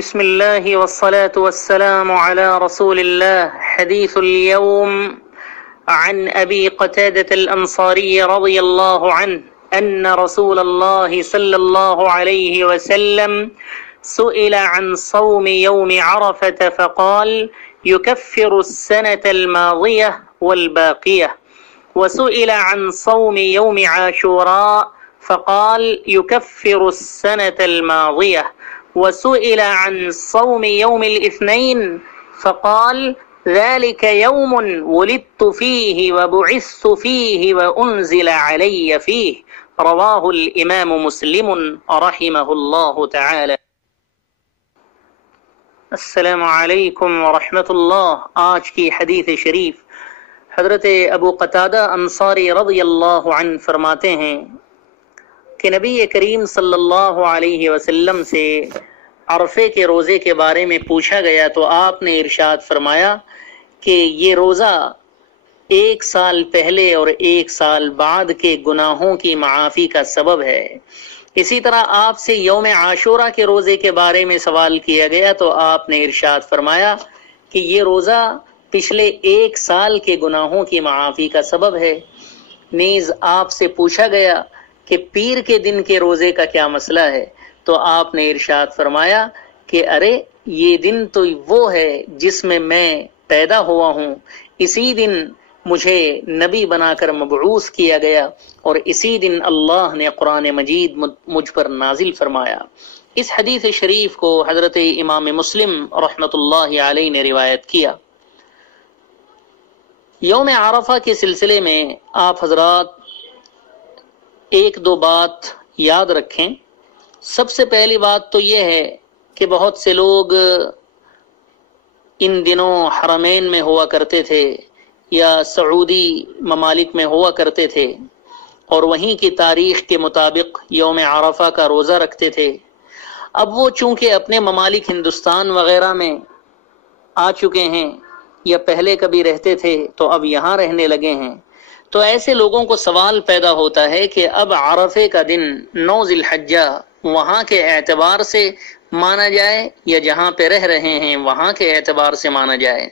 بسم الله والصلاة والسلام على رسول الله. حديث اليوم عن أبي قتادة الأنصاري رضي الله عنه أن رسول الله صلى الله عليه وسلم سئل عن صوم يوم عرفة فقال يكفر السنة الماضية والباقية، وسئل عن صوم يوم عاشوراء فقال يكفر السنة الماضية، وسئل عن صوم يوم الاثنين فقال ذلك يوم ولدت فيه وبعثت فيه وأنزل علي فيه. رواه الإمام مسلم رحمه الله تعالى. السلام علیکم ورحمۃ اللہ. آج کی حدیث شریف حضرت ابو قتادہ انصاری رضی اللہ عنہ فرماتے ہیں کہ نبی کریم صلی اللہ علیہ وسلم سے عرفے کے روزے کے بارے میں پوچھا گیا تو آپ نے ارشاد فرمایا کہ یہ روزہ 1 سال پہلے اور 1 سال بعد کے گناہوں کی معافی کا سبب ہے. اسی طرح آپ سے یوم عاشورہ کے روزے کے بارے میں سوال کیا گیا تو آپ نے ارشاد فرمایا کہ یہ روزہ پچھلے 1 سال کے گناہوں کی معافی کا سبب ہے. نیز آپ سے پوچھا گیا کہ پیر کے دن کے روزے کا کیا مسئلہ ہے تو آپ نے ارشاد فرمایا کہ ارے یہ دن تو وہ ہے جس میں پیدا ہوا ہوں، اسی دن مجھے نبی بنا کر مبعوث کیا گیا اور اسی دن اللہ نے قرآن مجید مجھ پر نازل فرمایا. اس حدیث شریف کو حضرت امام مسلم رحمۃ اللہ علیہ نے روایت کیا. یوم عرفہ کے سلسلے میں آپ حضرات 1-2 بات یاد رکھیں. سب سے پہلی بات تو یہ ہے کہ بہت سے لوگ ان دنوں حرمین میں ہوا کرتے تھے یا سعودی ممالک میں ہوا کرتے تھے اور وہیں کی تاریخ کے مطابق یوم عرفہ کا روزہ رکھتے تھے. اب وہ چونکہ اپنے ممالک ہندوستان وغیرہ میں آ چکے ہیں یا پہلے کبھی رہتے تھے تو اب یہاں رہنے لگے ہیں، تو ایسے لوگوں کو سوال پیدا ہوتا ہے کہ اب عرفے کا دن 9 ذی الحجہ وہاں کے اعتبار سے مانا جائے یا جہاں پہ رہ رہے ہیں وہاں کے اعتبار سے مانا جائے.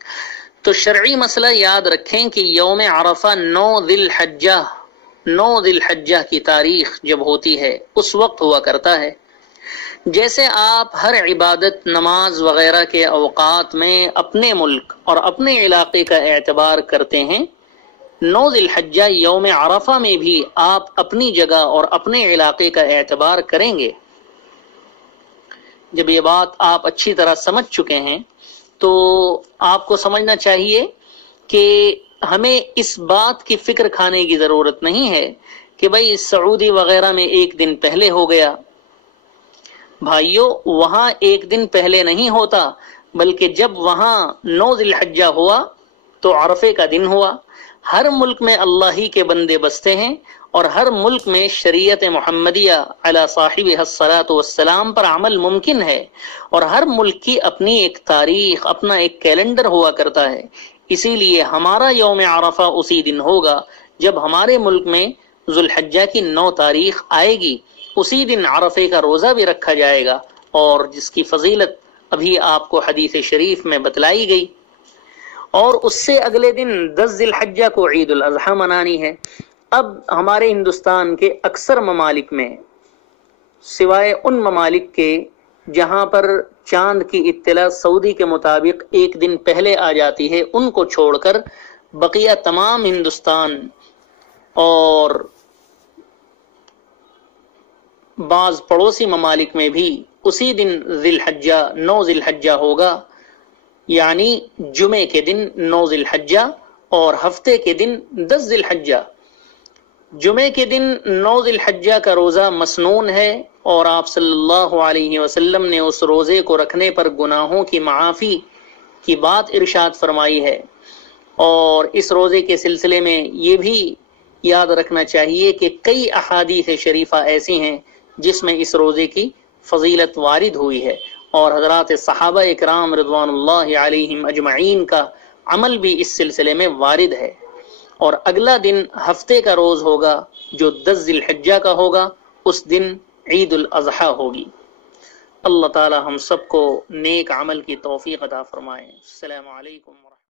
تو شرعی مسئلہ یاد رکھیں کہ یوم عرفہ 9 ذی الحجہ کی تاریخ جب ہوتی ہے اس وقت ہوا کرتا ہے. جیسے آپ ہر عبادت نماز وغیرہ کے اوقات میں اپنے ملک اور اپنے علاقے کا اعتبار کرتے ہیں، 9 ذی الحجہ یوم عرفہ میں بھی آپ اپنی جگہ اور اپنے علاقے کا اعتبار کریں گے. جب یہ بات آپ اچھی طرح سمجھ چکے ہیں تو آپ کو سمجھنا چاہیے کہ ہمیں اس بات کی فکر کھانے کی ضرورت نہیں ہے کہ بھئی سعودی وغیرہ میں 1 دن پہلے ہو گیا. بھائیو، وہاں 1 دن پہلے نہیں ہوتا، بلکہ جب وہاں 9 ذی الحجہ ہوا تو عرفے کا دن ہوا. ہر ملک میں اللہ ہی کے بندے بستے ہیں اور ہر ملک میں شریعت محمدیہ علی صاحبہ الصلاۃ والسلام پر عمل ممکن ہے، اور ہر ملک کی اپنی ایک تاریخ، اپنا ایک کیلنڈر ہوا کرتا ہے. اسی لیے ہمارا یوم عرفہ اسی دن ہوگا جب ہمارے ملک میں ذو الحجہ کی 9 تاریخ آئے گی. اسی دن عرفے کا روزہ بھی رکھا جائے گا اور جس کی فضیلت ابھی آپ کو حدیث شریف میں بتلائی گئی. اور اس سے اگلے دن 10 ذی الحجہ کو عید الاضحیٰ منانی ہے. اب ہمارے ہندوستان کے اکثر ممالک میں سوائے ان ممالک کے جہاں پر چاند کی اطلاع سعودی کے مطابق 1 دن پہلے آ جاتی ہے، ان کو چھوڑ کر بقیہ تمام ہندوستان اور بعض پڑوسی ممالک میں بھی اسی دن ذی الحجہ 9 ذی الحجہ ہوگا، یعنی جمعے کے دن 9 ذی الحجہ اور ہفتے کے دن 10 ذی الحجہ. جمعے کے دن 9 ذی الحجہ کا روزہ مسنون ہے اور آپ صلی اللہ علیہ وسلم نے اس روزے کو رکھنے پر گناہوں کی معافی کی بات ارشاد فرمائی ہے. اور اس روزے کے سلسلے میں یہ بھی یاد رکھنا چاہیے کہ کئی احادیث شریفہ ایسی ہیں جس میں اس روزے کی فضیلت وارد ہوئی ہے اور حضرات صحابہ اکرام رضوان اللہ علیہم اجمعین کا عمل بھی اس سلسلے میں وارد ہے. اور اگلا دن ہفتے کا روز ہوگا جو 10 ذی الحجہ کا ہوگا، اس دن عید الاضحیٰ ہوگی. اللہ تعالی ہم سب کو نیک عمل کی توفیق عطا فرمائے۔ السلام علیکم۔